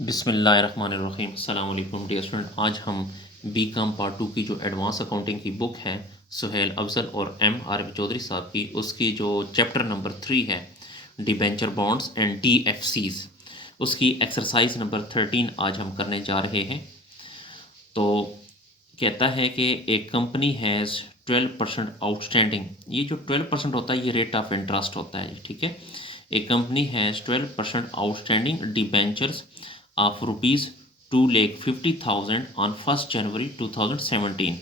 बिस्मिल्लाहिर्रहमानिर्रहीम। अस्सलाम वालेकुम डियर स्टूडेंट। आज हम बीकॉम पार्ट 2 की जो एडवांस अकाउंटिंग की बुक है सुहेल अफजल और MRF चौधरी साहब की, उसकी जो चैप्टर नंबर 3 है डिबेंचर बॉन्ड्स एंड DFCs, उसकी एक्सरसाइज नंबर 13 आज हम करने जा रहे हैं। तो कहता है कि एक कंपनी हैज़ 12% आउटस्टैंडिंग। ये जो 12% होता है ये रेट ऑफ इंटरेस्ट होता है, ठीक है। एक company has 12% outstanding debentures of ₹2,50,000 on 1 जनवरी 2017।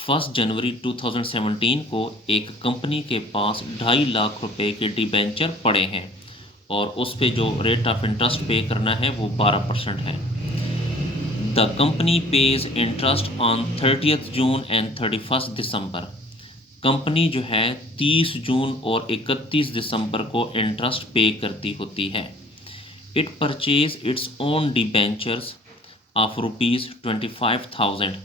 1 जनवरी 2017 को एक कंपनी के पास 2.5 लाख रुपए के डिबेंचर पड़े हैं और उस पे जो रेट ऑफ इंटरेस्ट पे करना है वो 12% है। The company page interest on 30th June and 31st December. Company जो है 30 जून और 31 दिसंबर को इंटरेस्ट पे करती होती है। It purchase its own debentures of ₹25,000।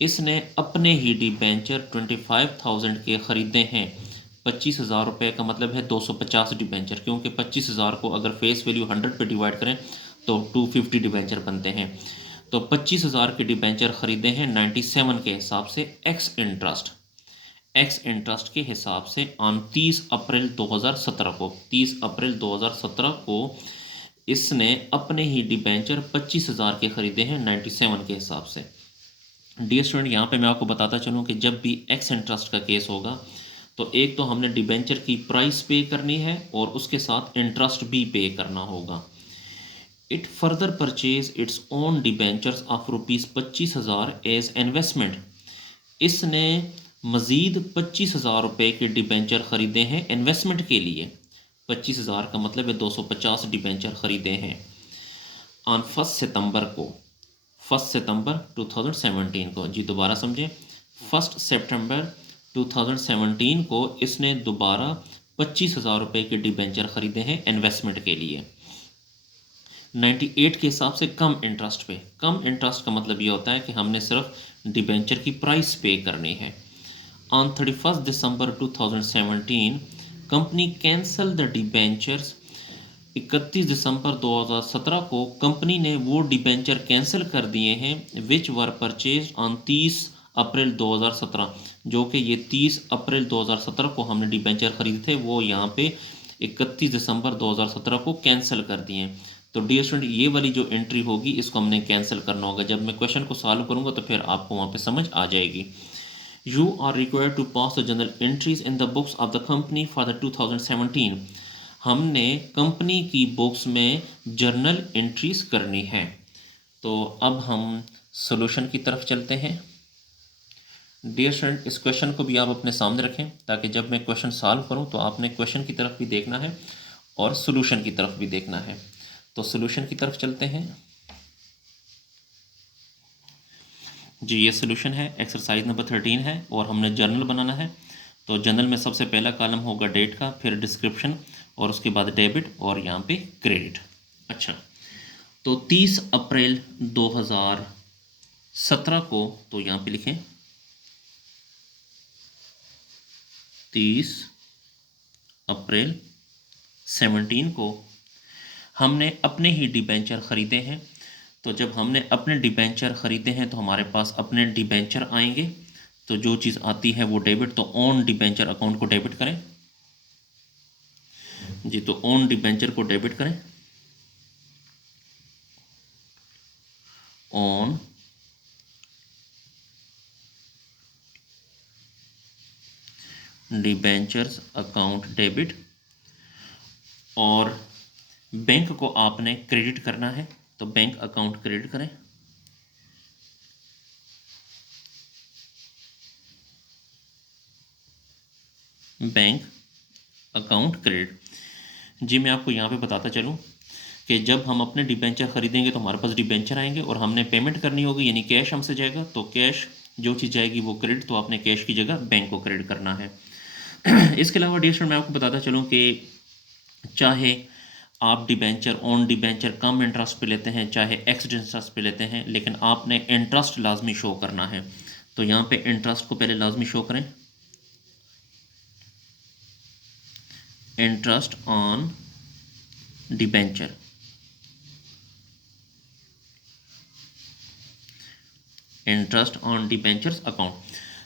इसने अपने ही डिबेंचर 25,000 के ख़रीदे हैं। 25,000 रुपये का मतलब है 250 डिबेंचर, क्योंकि 25,000 को अगर फेस वैल्यू 100 पे डिवाइड करें तो 250 डिबेंचर बनते हैं। तो 25,000 के डिबेंचर ख़रीदे हैं 97 के हिसाब से एक्स इंटरेस्ट के हिसाब से ऑन 30 अप्रैल 2017 को। 30 अप्रैल 2017 को इसने अपने ही डिबेंचर 25,000 के ख़रीदे हैं 97 के हिसाब से। डियर स्टूडेंट, यहाँ पे मैं आपको बताता चलूँ कि जब भी एक्स इंटरेस्ट का केस होगा तो एक तो हमने डिबेंचर की प्राइस पे करनी है और उसके साथ इंटरेस्ट भी पे करना होगा। It further purchase its own debentures of ₹25,000 as investment. इसने मज़ीद 25,000 रुपये के डिबेंचर ख़रीदे हैं इन्वेस्टमेंट के लिए। 25,000 का मतलब है 250 डिबेंचर ख़रीदे हैं ऑन 1 सितंबर को। 1 सितंबर 2017 को, जी दोबारा समझें, 1 सितंबर 2017 को इसने दोबारा 25,000 रुपये के डिबेंचर ख़रीदे हैं इन्वेस्टमेंट के लिए 98 के हिसाब से कम इंटरेस्ट पे। कम इंटरेस्ट का मतलब ये होता है कि हमने सिर्फ डिबेंचर की प्राइस पे करनी है। On 31 December 2017 company cancel the debentures. 31 दिसंबर 2017 को कंपनी ने वो डिबेंचर कैंसिल कर दिए हैं विच वर परचेज ऑन 30 अप्रैल 2017, जो कि ये 30 अप्रैल 2017 को हमने डिबेंचर खरीदे थे, वो यहाँ पे 31 दिसंबर 2017 को कैंसिल कर दिए। तो डियर स्टूडेंट, ये वाली जो एंट्री होगी इसको हमने कैंसिल करना होगा। जब मैं क्वेश्चन को सॉल्व करूँगा तो फिर आपको वहाँ पे समझ आ जाएगी। You are required to pass the journal entries in the books of the company for the 2017। हमने कंपनी की बुक्स में जर्नल एंट्रीज करनी है। तो अब हम सॉल्यूशन की तरफ चलते हैं। डियर स्टूडेंट, इस क्वेश्चन को भी आप अपने सामने रखें ताकि जब मैं क्वेश्चन सॉल्व करूं तो आपने क्वेश्चन की तरफ भी देखना है और सॉल्यूशन की तरफ भी देखना है। तो सॉल्यूशन की तरफ चलते हैं। जी, ये सॉल्यूशन है, एक्सरसाइज नंबर 13 है और हमने जर्नल बनाना है। तो जर्नल में सबसे पहला कॉलम होगा डेट का, फिर डिस्क्रिप्शन और उसके बाद डेबिट और यहाँ पे क्रेडिट। अच्छा, तो 30 अप्रैल 2017 को, तो यहाँ पे लिखें 30 अप्रैल 17 को हमने अपने ही डिबेंचर ख़रीदे हैं। तो जब हमने अपने डिबेंचर ख़रीदे हैं तो हमारे पास अपने डिबेंचर आएंगे। तो जो चीज़ आती है वो डेबिट, तो ऑन डिबेंचर अकाउंट को डेबिट करें। जी, तो ऑन डिबेंचर को डेबिट करें। ऑन डिबेंचर्स अकाउंट डेबिट, और बैंक को आपने क्रेडिट करना है तो बैंक अकाउंट क्रेडिट करें। Bank account credit. जी, मैं आपको यहाँ पे बताता चलूँ कि जब हम अपने डिबेंचर ख़रीदेंगे तो हमारे पास डिबेंचर आएंगे और हमने पेमेंट करनी होगी, यानी कैश हमसे जाएगा। तो कैश जो चीज़ जाएगी वो क्रेडिट, तो आपने कैश की जगह बैंक को क्रेडिट करना है। इसके अलावा डियर स्टूडेंट, मैं आपको बताता चलूँ कि चाहे आप debenture on debenture come interest पे लेते हैं, चाहे एक्स इंटरेस्ट पे लेते हैं, लेकिन आपने इंटरेस्ट लाजमी शो करना है। तो यहाँ पे इंटरेस्ट को पहले लाजमी शो करें। Interest on debenture, interest on debentures account.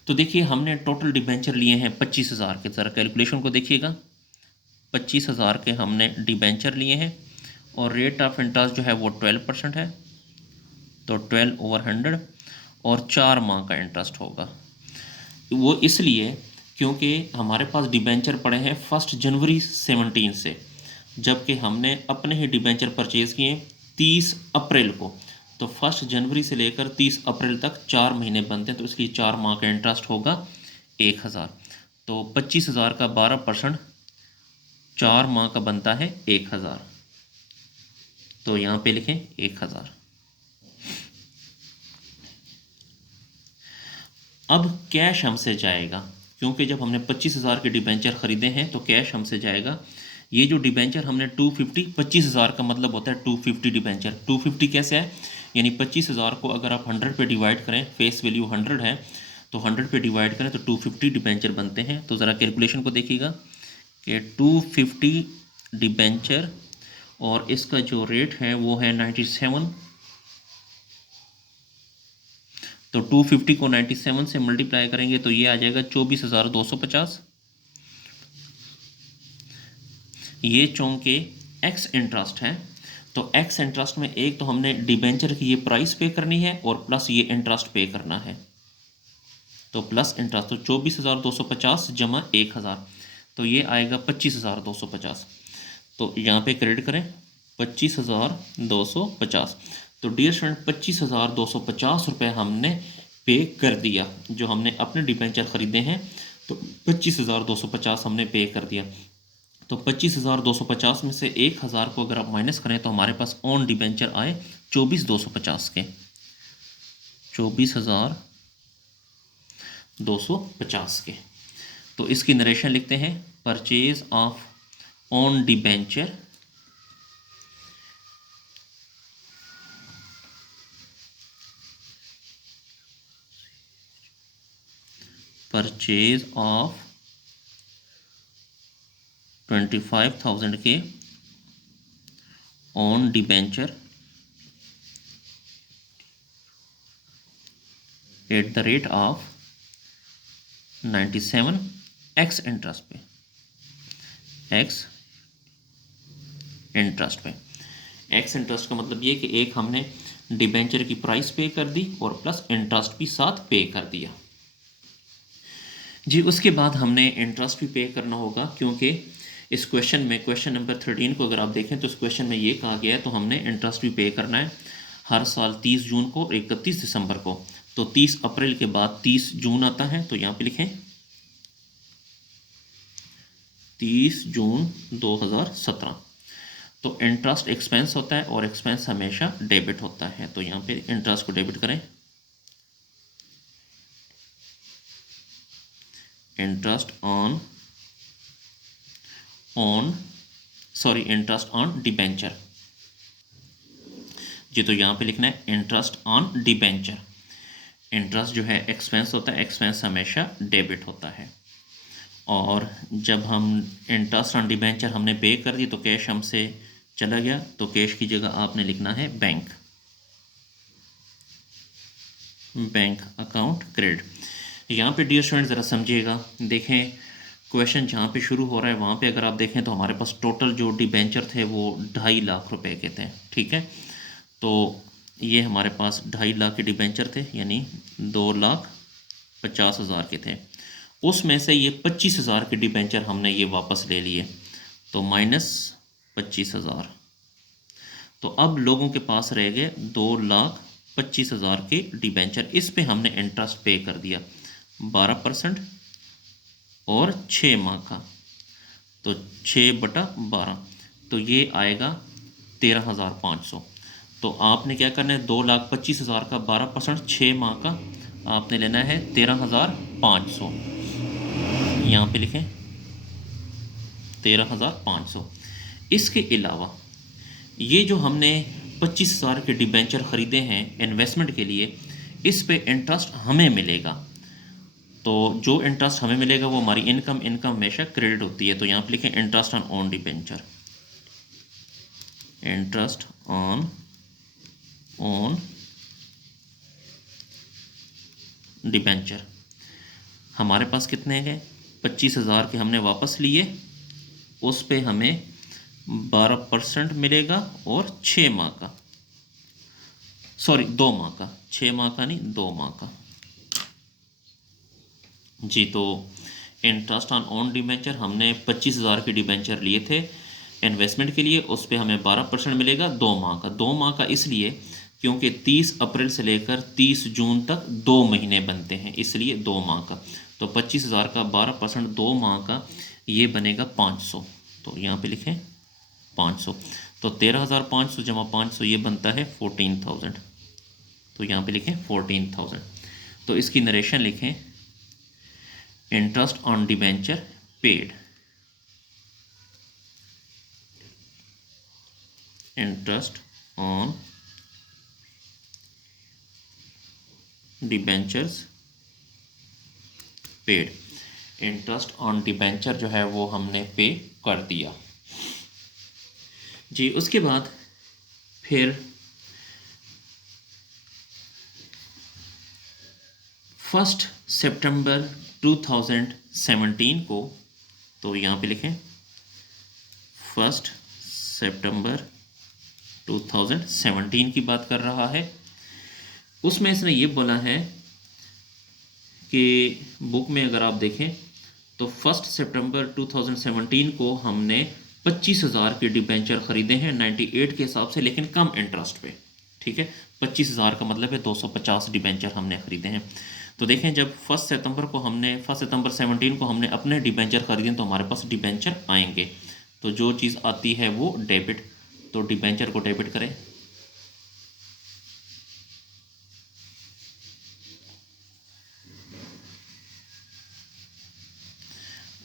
तो देखिए हमने टोटल डिबेंचर लिए हैं 25,000 के, ज़रा कैलकुलेशन को देखिएगा। 25,000 के हमने डिबेंचर लिए हैं और रेट ऑफ इंटरेस्ट जो है वो 12% है, तो 12/100 और 4 माह का इंटरेस्ट होगा। वो इसलिए क्योंकि हमारे पास डिबेंचर पड़े हैं 1 जनवरी 17 से, जबकि हमने अपने ही डिबेंचर परचेज़ किए 30 अप्रैल को। तो 1 जनवरी से लेकर 30 अप्रैल तक 4 महीने बनते हैं, तो इसलिए 4 माह का इंटरेस्ट होगा 1,000। तो 25,000 का 12% 4 माह का बनता है 1,000। तो यहाँ पे लिखें 1,000। अब कैश हमसे जाएगा, क्योंकि जब हमने 25,000 के डिबेंचर ख़रीदे हैं तो कैश हमसे जाएगा। ये जो डिबेंचर हमने 250, 25,000 का मतलब होता है 250 डिबेंचर। 250 कैसे है, यानी 25,000 को अगर आप 100 पे डिवाइड करें, फेस वैल्यू 100 है, तो 100 पे डिवाइड करें तो 250 डिबेंचर बनते हैं। तो ज़रा कैलकुलेशन को देखिएगा कि 250 डिबेंचर और इसका जो रेट है वो है 97। तो 250 को 97 से मल्टीप्लाई करेंगे तो ये आ जाएगा 24,250। ये चूँकि एक्स इंटरेस्ट है, तो एक्स इंटरेस्ट में एक तो हमने डिबेंचर की ये प्राइस पे करनी है और प्लस ये इंटरेस्ट पे करना है, तो प्लस इंटरेस्ट। तो 24,250 जमा 1,000, तो ये आएगा 25,250। तो यहाँ पे क्रेडिट करें 25,250। तो डियर स्टूडेंट 25,250 रुपये हमने पे कर दिया, जो हमने अपने डिबेंचर ख़रीदे हैं, तो 25,250 हमने पे कर दिया। तो 25,250 में से 1,000 को अगर आप माइनस करें तो हमारे पास ऑन डिबेंचर आए 24,250 के, 24,250 के। तो इसकी नरेशन लिखते हैं, purchase of on debenture purchase of 25,000 के on debenture at the rate of 97 x interest पे, एक्स इंटरेस्ट पे। एक्स इंटरेस्ट का मतलब ये कि एक हमने डिबेंचर की प्राइस पे कर दी और प्लस इंटरेस्ट भी साथ पे कर दिया जी। उसके बाद हमने इंटरेस्ट भी पे करना होगा, क्योंकि इस क्वेश्चन में, क्वेश्चन नंबर 13 को अगर आप देखें तो इस क्वेश्चन में ये कहा गया है, तो हमने इंटरेस्ट भी पे करना है हर साल 30 जून को और 31 दिसंबर को। तो 30 अप्रैल के बाद 30 जून आता है, तो यहाँ पे लिखें 30 जून 2017। तो इंटरेस्ट एक्सपेंस होता है और एक्सपेंस हमेशा डेबिट होता है, तो यहाँ पे इंटरेस्ट को डेबिट करें, इंटरेस्ट इंटरेस्ट ऑन डिबेंचर जी। तो यहाँ पे लिखना है इंटरेस्ट ऑन डिबेंचर। इंटरेस्ट जो है एक्सपेंस होता है, एक्सपेंस हमेशा डेबिट होता है। और जब हम इंटरेस्ट ऑन डिबेंचर हमने पे कर दी तो कैश हमसे चला गया, तो कैश की जगह आपने लिखना है बैंक अकाउंट क्रेडिट। यहाँ पे डियर स्टूडेंट ज़रा समझिएगा, देखें क्वेश्चन जहाँ पे शुरू हो रहा है वहाँ पे अगर आप देखें तो हमारे पास टोटल जो डिबेंचर थे वो 2.5 लाख रुपए के थे, ठीक है। तो ये हमारे पास 2.5 लाख के डिबेंचर थे, यानी 2,50,000 के थे। उसमें से ये 25,000 के डिबेंचर हमने ये वापस ले लिए, तो माइनस 25,000। तो अब लोगों के पास रह गए 2,25,000 के डिबेंचर। इस पे हमने इंटरेस्ट पे कर दिया 12% और 6 माह का, तो 6/12, तो ये आएगा 13,500। तो आपने क्या करना है, 2,25,000 का 12%, 6 माह का आपने लेना है 13,500। यहाँ पे लिखें 13,500। इसके अलावा ये जो हमने 25,000 के डिबेंचर ख़रीदे हैं इन्वेस्टमेंट के लिए, इस पे इंटरेस्ट हमें मिलेगा। तो जो इंटरेस्ट हमें मिलेगा वो हमारी इनकम हमेशा क्रेडिट होती है। तो यहाँ पे लिखें interest on debenture, interest on debenture. हमारे पास कितने गए, 25,000 के हमने वापस लिए, उस पे हमें 12% मिलेगा और 6 माह का, सॉरी 2 माह का, 6 माह का नहीं 2 माह का जी। तो इंटरेस्ट ऑन ओन डिबेंचर, हमने 25,000 के डिबेंचर लिए थे इन्वेस्टमेंट के लिए, उस पे हमें 12% मिलेगा 2 माह का। 2 माह का इसलिए क्योंकि 30 अप्रैल से लेकर 30 जून तक 2 महीने बनते हैं, इसलिए 2 माह का। तो 25,000 का 12% 2 माह का, ये बनेगा 500। तो यहाँ पे लिखें 500। तो 13,500 जमा 500 ये बनता है 14,000। तो यहाँ पे लिखें 14,000। तो इसकी नरेशन लिखें, interest on debenture paid, interest on debentures paid. Interest on debenture जो है वो हमने पे कर दिया जी। उसके बाद फिर 1 सितंबर 2017 को, तो यहाँ पे लिखें 1 सितंबर 2017 की बात कर रहा है। उसमें इसने ये बोला है कि बुक में अगर आप देखें तो 1 सितंबर 2017 को हमने 25,000 के डिबेंचर खरीदे हैं 98 के हिसाब से, लेकिन कम इंटरेस्ट पे। ठीक है, 25,000 का मतलब है 250 डिबेंचर हमने खरीदे हैं। तो देखें, जब 1 सितंबर 17 को हमने अपने डिबेंचर खरीदे तो हमारे पास डिबेंचर आएंगे। तो जो चीज़ आती है वो डेबिट, तो डिबेंचर को डेबिट करें।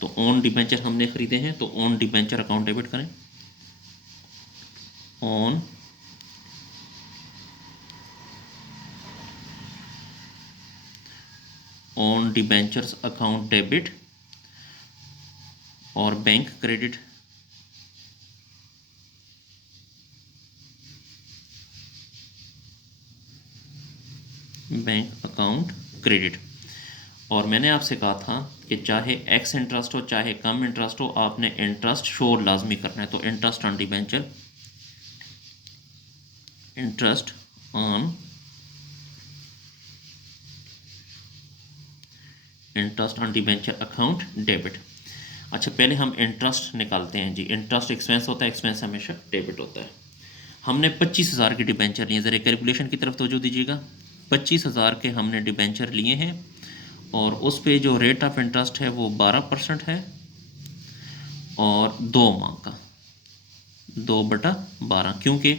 तो ऑन डिबेंचर हमने खरीदे हैं, तो ऑन डिबेंचर अकाउंट डेबिट करें। ऑन डिबेंचर्स अकाउंट डेबिट और bank credit, bank account credit. और मैंने आपसे कहा था कि चाहे एक्स इंटरेस्ट हो चाहे कम इंटरेस्ट हो, आपने इंटरेस्ट शो लाजमी करना है। तो interest on debenture, interest on debenture account debit. अच्छा, पहले हम इंटरेस्ट निकालते हैं जी। इंटरेस्ट एक्सपेंस होता है, एक्सपेंस हमेशा डेबिट होता है। हमने 25,000 के डिबेंचर लिए, ज़रा कैलकुलेशन की तरफ तवज्जो दीजिएगा। 25,000 के हमने डिबेंचर लिए हैं और उस पे जो रेट ऑफ इंटरेस्ट है वो 12% है और 2 माह का 2/12, क्योंकि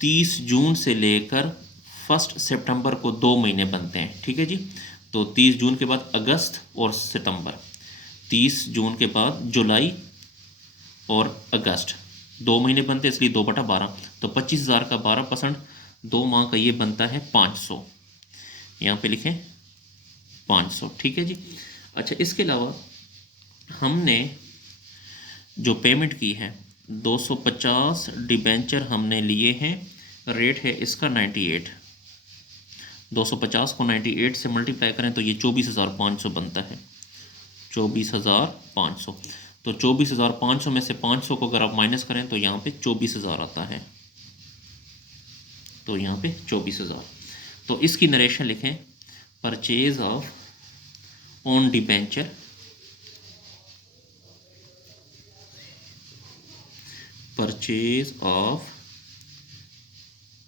30 जून से लेकर 1 सितंबर को 2 महीने बनते हैं। ठीक है जी। तो 30 जून के बाद अगस्त और सितंबर, 30 जून के बाद जुलाई और अगस्त, 2 महीने बनते हैं, इसलिए 2/12। तो 25,000 का 12% 2 माह का ये बनता है 500। यहाँ पे लिखें 500। ठीक है जी। अच्छा, इसके अलावा हमने जो पेमेंट की है 250 डिबेंचर हमने लिए हैं, रेट है इसका 98। 250 को 98 से मल्टीप्लाई करें तो ये 24,500 बनता है, 24,500। तो 24,500 में से 500 को अगर आप माइनस करें तो यहाँ पे 24,000 आता है। तो यहाँ पे 24,000। तो इसकी नरेशन लिखें, purchase of on debenture, purchase of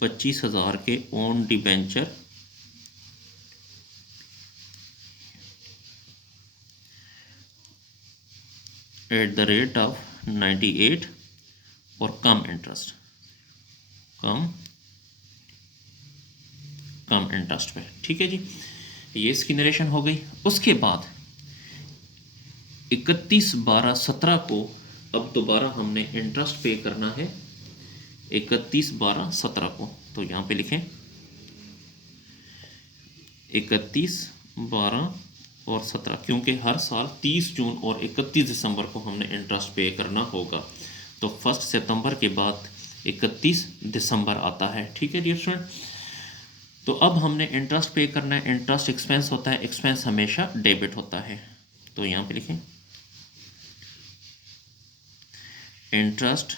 25,000 के on debenture at the rate of 98 और कम इंटरेस्ट, कम इंटरेस्ट पे। ठीक है जी, ये इसकी नरेशन हो गई। उसके बाद 31/12/17 को अब दोबारा हमने इंटरेस्ट पे करना है, 31/12/17 को। तो यहाँ पे लिखें 31, 12 और 17, क्योंकि हर साल 30 जून और 31 दिसंबर को हमने इंटरेस्ट पे करना होगा। तो 1 सितंबर के बाद 31 दिसंबर आता है। ठीक है डियर स्टूडेंट। तो अब हमने इंटरेस्ट पे करना है, इंटरेस्ट एक्सपेंस होता है, एक्सपेंस हमेशा डेबिट होता है। तो यहाँ पे लिखें interest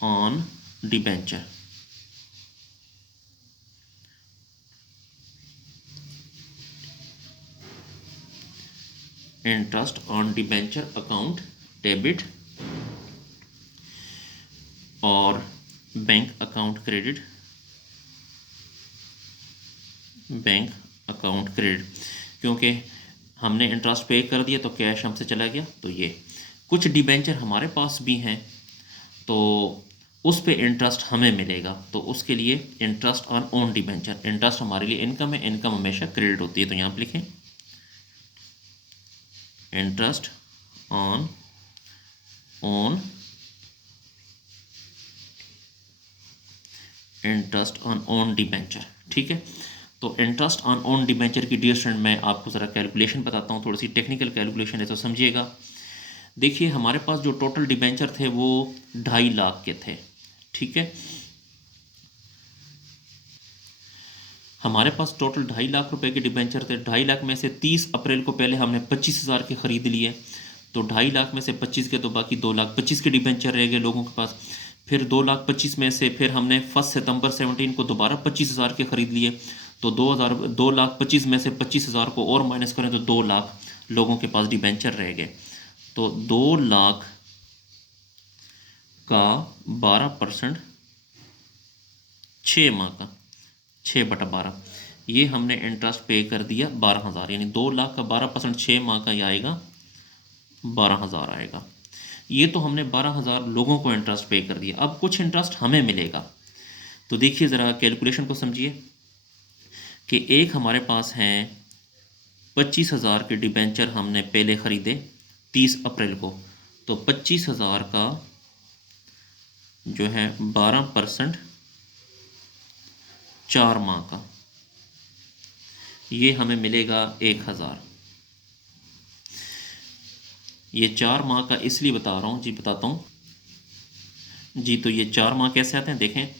on debenture, interest on debenture account debit और bank account credit, bank account credit, क्योंकि हमने इंटरेस्ट पे कर दिया तो कैश हमसे चला गया। तो ये कुछ डिबेंचर हमारे पास भी हैं तो उस पे इंटरेस्ट हमें मिलेगा, तो उसके लिए interest on own debenture, interest हमारे लिए इनकम है, इनकम हमेशा क्रेडिट होती है। तो यहाँ पे लिखें interest on own, interest on own debenture, ठीक है। तो इंटरेस्ट ऑन ओन डिबेंचर की डियर स्टूडेंट मैं आपको ज़रा कैलकुलेशन बताता हूँ, थोड़ी सी टेक्निकल कैलकुलेशन है तो समझिएगा। देखिए हमारे पास जो टोटल डिबेंचर थे वो 2.5 लाख के थे, ठीक है। हमारे पास टोटल 2.5 लाख रुपए के डिबेंचर थे। 2.5 लाख में से 30 अप्रैल को पहले हमने 25,000 के ख़रीद लिए, तो 2.5 लाख में से 25 के तो बाकी 2,25,000 के डिबेंचर रह गए लोगों के पास। फिर 2,25,000 में से फिर हमने 1 सितंबर 17 को दोबारा 25,000 के ख़रीद लिए, तो 2,25,000 में से 25,000 को और माइनस करें तो 2 लाख लोगों के पास डिबेंचर रह गए। तो 2 लाख का 12%, 6 माह का 6/12, ये हमने इंटरेस्ट पे कर दिया 12,000, यानी 2 लाख का 12% 6 माह का ये आएगा 12,000 आएगा। ये तो हमने 12,000 लोगों को इंटरेस्ट पे कर दिया। अब कुछ इंटरेस्ट हमें मिलेगा, तो देखिए ज़रा कैलकुलेशन को समझिए कि एक हमारे पास हैं 25,000 के डिबेंचर हमने पहले ख़रीदे 30 अप्रैल को, तो 25,000 का जो है 12% 4 माह का, ये हमें मिलेगा 1,000। ये 4 माह का इसलिए बता रहा हूँ जी, बताता हूँ जी। तो ये 4 माह कैसे आते हैं देखें,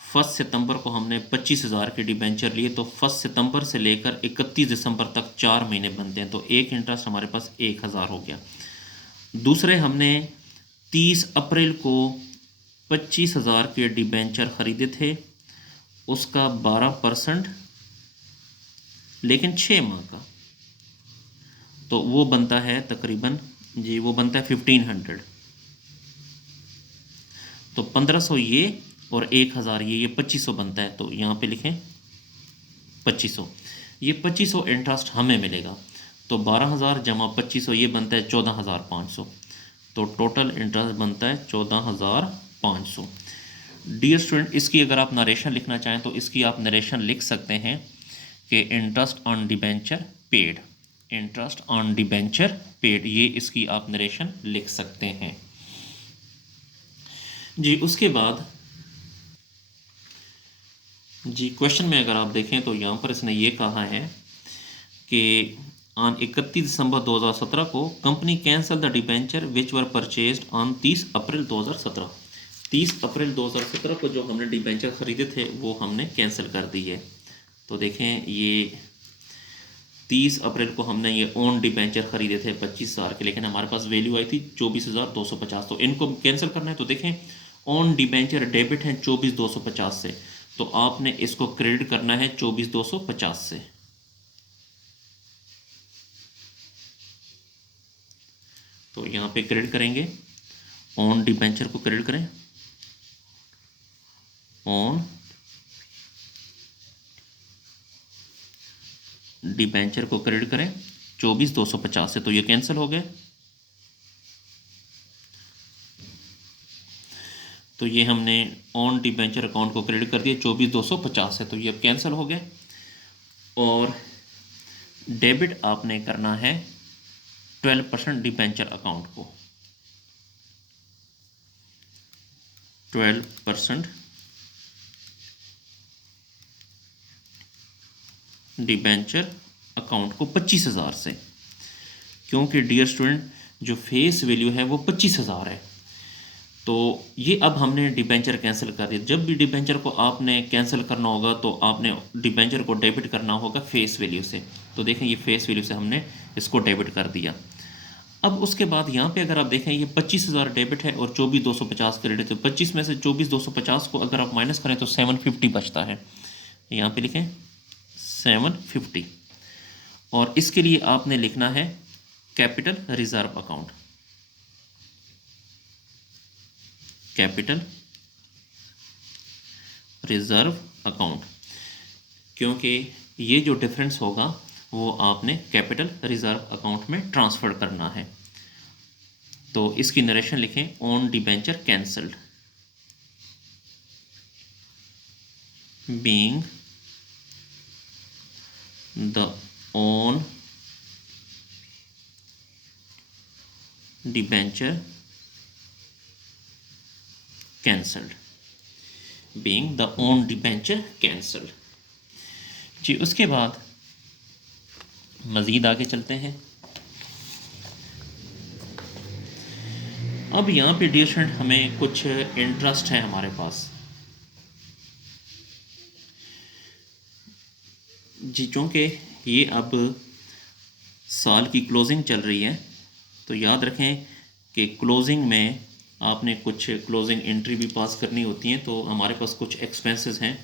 1 सितंबर को हमने 25,000 के डिबेंचर लिए, तो 1 सितंबर से लेकर 31 दिसंबर तक 4 महीने बनते हैं, तो एक इंटरेस्ट हमारे पास 1,000 हो गया। दूसरे हमने 30 अप्रैल को 25,000 के डिबेंचर ख़रीदे थे, उसका 12% लेकिन 6 माह का, तो वो बनता है तकरीबन जी, वो बनता है 1500। तो 1500 ये और 1,000 ये 2500 बनता है। तो यहाँ पे लिखें 2500, ये 2500 इंटरेस्ट हमें मिलेगा। तो 12,000 जमा 2500 ये बनता है 14,500, तो टोटल इंटरेस्ट बनता है 14,500। डियर स्टूडेंट, इसकी अगर आप नरेशन लिखना चाहें तो इसकी आप नरेशन लिख सकते हैं कि interest on debenture paid, interest on debenture paid, ये इसकी आप नरेशन लिख सकते हैं जी। उसके बाद जी क्वेश्चन में अगर आप देखें तो यहाँ पर इसने ये कहा है कि ऑन 31 दिसंबर 2017 को company cancel the debenture which were purchased on 30 अप्रैल 2017। 30 अप्रैल 2017 को जो हमने डिबेंचर ख़रीदे थे वो हमने कैंसिल कर दिए। तो देखें ये 30 अप्रैल को हमने ये ओन डिबेंचर ख़रीदे थे 25,000 के, लेकिन हमारे पास वैल्यू आई थी 24,250, तो इनको कैंसिल करना है। तो देखें ओन डिबेंचर डेबिट है 24,250 से, तो आपने इसको क्रेडिट करना है 24,250 से। तो यहाँ पे क्रेडिट करेंगे, ऑन डिबेंचर को क्रेडिट करें, ऑन डिबेंचर को क्रेडिट करें 24,250 से, तो ये कैंसिल हो गए। तो ये हमने ऑन डिबेंचर अकाउंट को क्रेडिट कर दिया 24,250 से, तो ये अब कैंसिल हो गए। और डेबिट आपने करना है 12% डिबेंचर अकाउंट को, 12% डिबेंचर अकाउंट को 25,000 से, क्योंकि डियर स्टूडेंट जो फेस वैल्यू है वो 25,000 है। तो ये अब हमने डिबेंचर कैंसिल कर दिया। जब भी डिबेंचर को आपने कैंसिल करना होगा तो आपने डिबेंचर को डेबिट करना होगा फेस वैल्यू से। तो देखें ये फेस वैल्यू से हमने इसको डेबिट कर दिया। अब उसके बाद यहाँ पे अगर आप देखें ये 25,000 डेबिट है और 24,250 क्रेडिट है। 25 में से 24,250 को अगर आप माइनस करें तो 750 बचता है। यहाँ पे लिखें 750 और इसके लिए आपने लिखना है capital reserve account. Capital reserve account, क्योंकि ये जो डिफरेंस होगा वो आपने कैपिटल रिजर्व अकाउंट में ट्रांसफ़र करना है। तो इसकी नरेशन लिखें own debenture cancelled being the own debenture cancelled, being the own debenture cancelled. जी उसके बाद मज़ीद आगे चलते हैं। अब यहाँ पे डियर स्टूडेंट हमें कुछ इंटरेस्ट है हमारे पास। जी चूँकि ये अब साल की क्लोजिंग चल रही है तो याद रखें कि क्लोजिंग में आपने कुछ क्लोजिंग एंट्री भी पास करनी होती हैं। तो हमारे पास कुछ एक्सपेंसेस हैं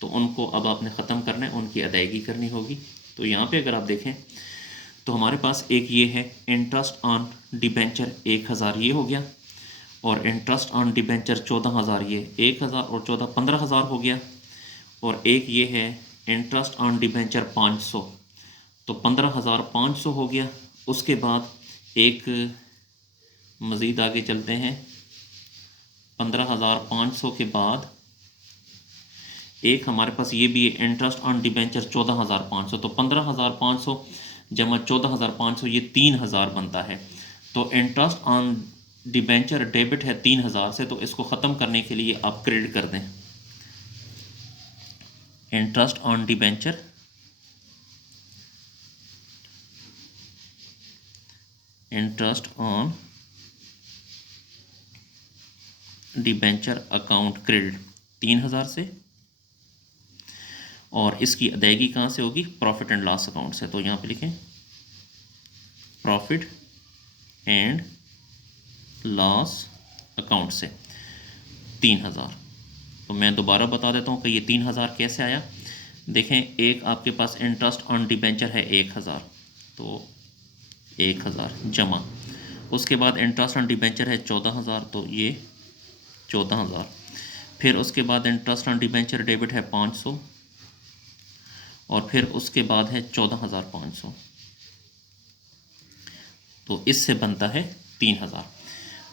तो उनको अब आपने ख़त्म करना है, उनकी अदायगी करनी होगी। तो यहाँ पे अगर आप देखें तो हमारे पास एक ये है इंटरेस्ट ऑन डिबेंचर 1,000 ये हो गया, और इंटरेस्ट ऑन डिबेंचर 14,000 ये 1,000 और 14 15,000 हो गया। और एक ये है इंटरेस्ट ऑन डिबेंचर 500 तो 15,500 हो गया। उसके बाद एक मज़ीद आगे चलते हैं, 15,500 के बाद एक हमारे पास ये भी है इंटरेस्ट ऑन डिबेंचर 14,500 तो 15,500 जमा 14,500 ये 3,000 बनता है। तो इंटरेस्ट ऑन डिबेंचर डेबिट है 3,000 से, तो इसको ख़त्म करने के लिए आप क्रेडिट कर दें interest on debenture interest on debenture account credit 3,000 से, और इसकी अदायगी कहाँ से होगी? प्रॉफिट एंड लॉस अकाउंट से। तो यहाँ पे लिखें प्रॉफिट एंड लॉस अकाउंट से 3,000। तो मैं दोबारा बता देता हूँ कि ये 3,000 कैसे आया। देखें एक आपके पास इंटरेस्ट ऑन डिबेंचर है 1,000 तो 1,000 जमा, उसके बाद इंटरेस्ट ऑन डिबेंचर है 14,000 तो ये 14,000, फिर उसके बाद इंटरेस्ट ऑन डिबेंचर डेबिट है 500 और फिर उसके बाद है 14,500, तो इससे बनता है 3,000।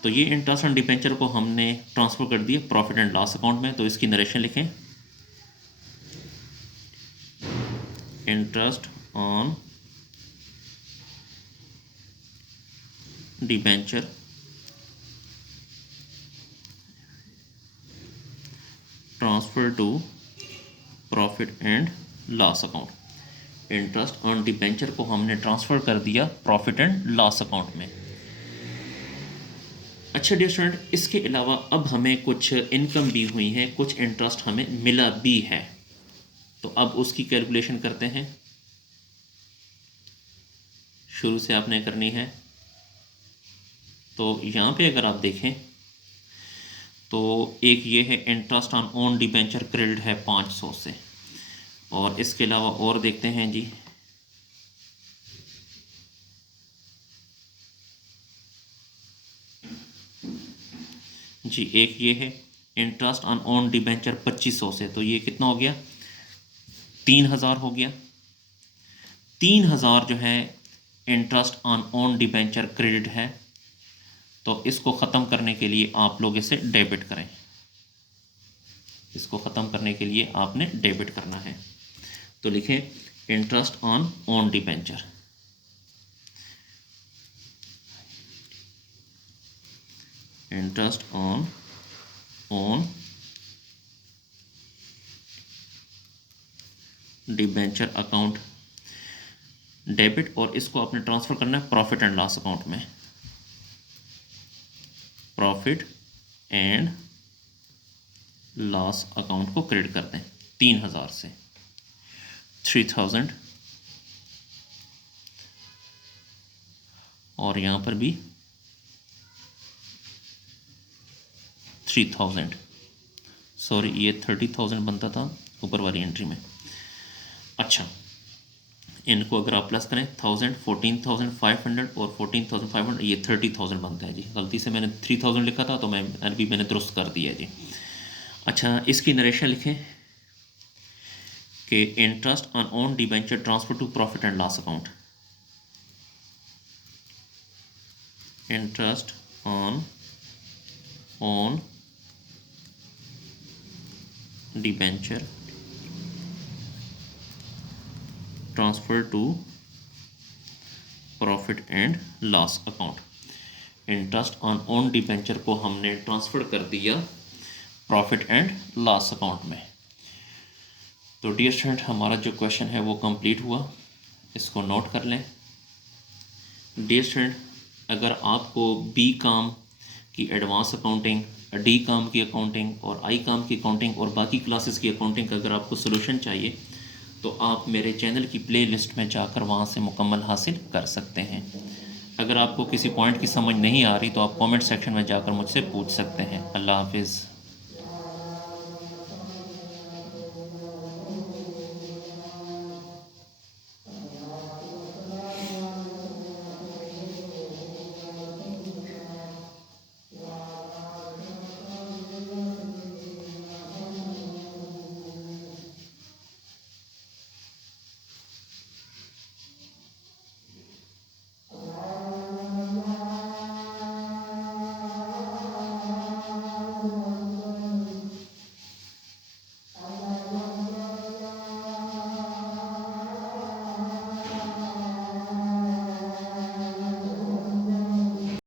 तो ये इंटरेस्ट ऑन डिबेंचर को हमने ट्रांसफ़र कर दिया प्रॉफिट एंड लॉस अकाउंट में। तो इसकी नरेशन लिखें interest on debenture transfer to profit and loss account. Interest on debenture को हमने ट्रांसफ़र कर दिया प्रॉफिट एंड लॉस अकाउंट में। अच्छा डियर स्टूडेंट, इसके अलावा अब हमें कुछ इनकम भी हुई है, कुछ इंटरेस्ट हमें मिला भी है। तो अब उसकी कैलकुलेशन करते हैं। शुरू से आपने करनी है। तो यहाँ पे अगर आप देखें तो एक ये है interest on own debenture credit है 500 से, और इसके अलावा और देखते हैं जी। जी एक ये है इंटरेस्ट ऑन ओन डिबेंचर 2500 से, तो ये कितना हो गया? 3,000 हो गया। 3,000 जो है interest on own debenture credit है, तो इसको ख़त्म करने के लिए आप लोग इसे डेबिट करें। इसको ख़त्म करने के लिए आपने डेबिट करना है। तो लिखें interest on own debenture, interest on own debenture account debit, और इसको आपने ट्रांसफ़र करना है प्रॉफिट एंड लॉस अकाउंट में। प्रॉफिट एंड लॉस अकाउंट को क्रेडिट कर दें 3000 से 3000 और यहाँ पर भी 3000, सॉरी ये 30,000 बनता था ऊपर वाली एंट्री में। अच्छा, इनको अगर आप प्लस करें 1000, 14,500 और 14,500, ये 30,000 बनता है जी। गलती से मैंने 3000 लिखा था तो मैंने दुरुस्त कर दिया जी। अच्छा, इसकी नरेशन लिखें कि interest on own debenture transfer to profit and loss account, interest on own debenture transfer to profit and loss account. Interest on own debenture को हमने ट्रांसफ़र कर दिया प्रॉफिट एंड लॉस अकाउंट में। तो डियर स्टूडेंट, हमारा जो question है वो कंप्लीट हुआ, इसको नोट कर लें। डियर स्टूडेंट, अगर आपको बी काम की एडवांस अकाउंटिंग, डी काम की अकाउंटिंग और आई काम की अकाउंटिंग और बाकी क्लासेस की अकाउंटिंग का अगर आपको सोल्यूशन चाहिए तो आप मेरे चैनल की प्लेलिस्ट में जाकर वहाँ से मुकम्मल हासिल कर सकते हैं। अगर आपको किसी पॉइंट की समझ नहीं आ रही तो आप कमेंट सेक्शन में जाकर मुझसे पूछ सकते हैं। अल्लाह हाफिज़।